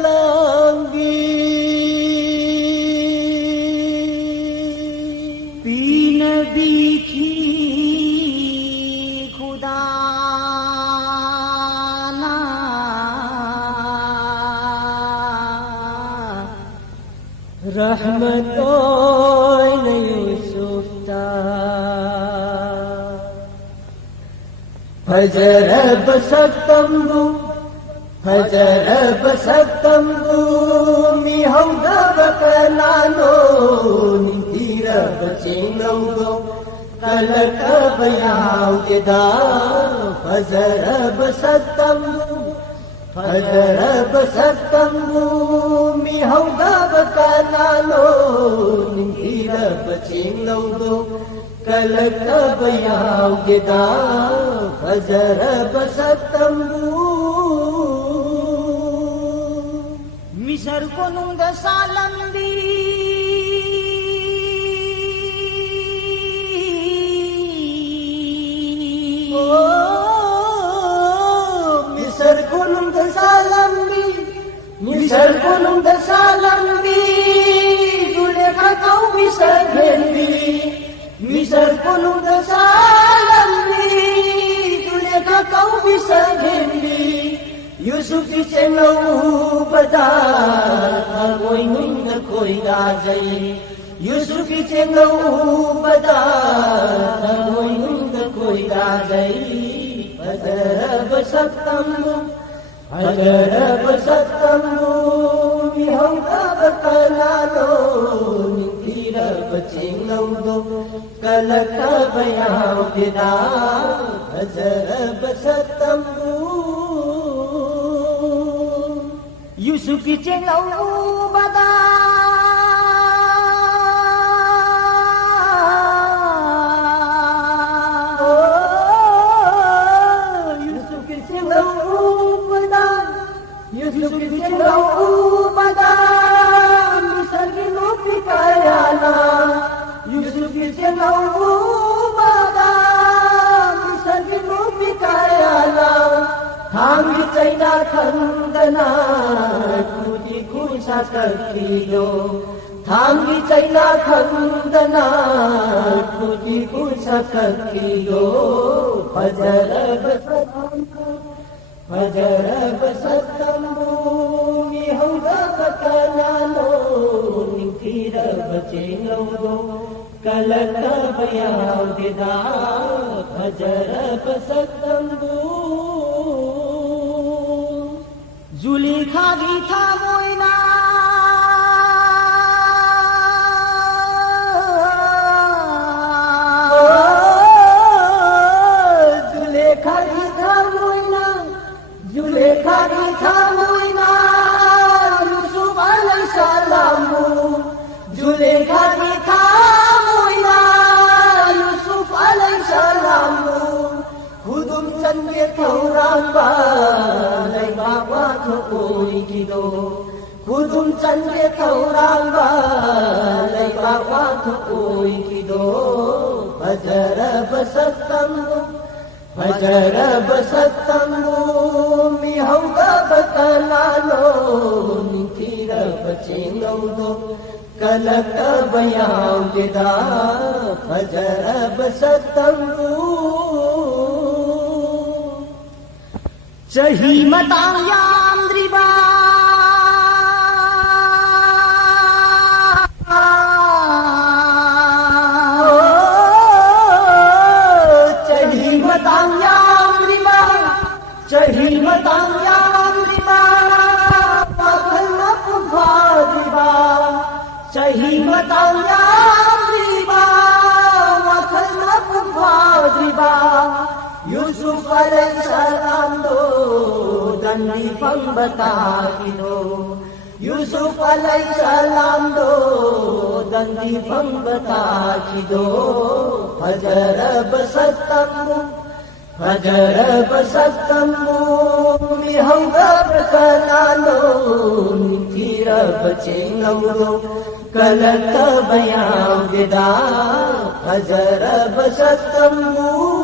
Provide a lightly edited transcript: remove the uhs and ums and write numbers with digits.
लांगी पीन दिखी खुदा ना रहमतों यूसुफ्ता फजर बसतंबु फजर बसतंबु मिहौदा बकलानो नितीर बचिंगौदो कलक बयाव केदा फजर बसतंबु फजर बसतंबु मिहौदा बकलानो नितीर बचिंगौदो कलक बयाव केदा फजर बसतंबु मिसर को नुंग सालंदी मिसर को नुंग सालंदी मिसर को नुंग सालंदी जुलेखा कौ मिसर घेंदी मिसर को नुंग सालंदी जुलेखा कौ मिसर घेंदी यूसुफ से नौ बदा कोई नुंग कोई राजई यूसुफ से नौ बदा कोई नुंग कोई राजई फजर बसतंबु फजर बसतंबु मिहौदा बकलानो नितीर बचिंगौदो कलक बयाव केदा फजर बसतंबु यूसुफ चेंगौ बदा यूसुफ चेंगौ बदा यूसुफ चेंगौ बदा मिसर की नौकरी कायाला यूसुफ चेंगौ बदा मिसर की नौकरी कायाला थांग चैना खंदना कुदी कुसा करियो थांग चैना खंदना कुदी कुसा करियो फजर बसतंबु फजर बसतंबु मिहौदा बकलानो नितीर बचिंगौदो कलक बयाव केदा फजर बसतंबु जुलेखा गीथा मोइना जुलेखा गीथा मोइना जुलेखा गीथा मोइना यूसुफ अलैहिस्सलामु जुलेखा गीथा मोइना यूसुफ अलैहिस्सलामु खुदुम चंगे थौरांबा बाबा तो कोई किदो खुदुम चंगे थौरांबा बाबा तो कोई किदो फजर बसतंबु फजर बसतंबु मिहौदा बकलानो नितीर बचिंगौदो कलक बयाव केदा फजर बसतंबु चही मतायाम द्रिबा चही मतायाम द्रिबा चही मतायाम द्रिबा पाखल न पुभा द्रिबा चही मतायाम द्रिबा पाखल न पुभा द्रिबा यूसुफ अलैहिस्सलाम दो दंडी पंबता किदो यूसुफ अलैहिस्सलाम दो दंडी पंबता किदो फजर बसतंबु फजर बसतंबु मिहौदा बकलानो नितीर बचिंगौदो कलक बयाव केदा फजर बसतंबु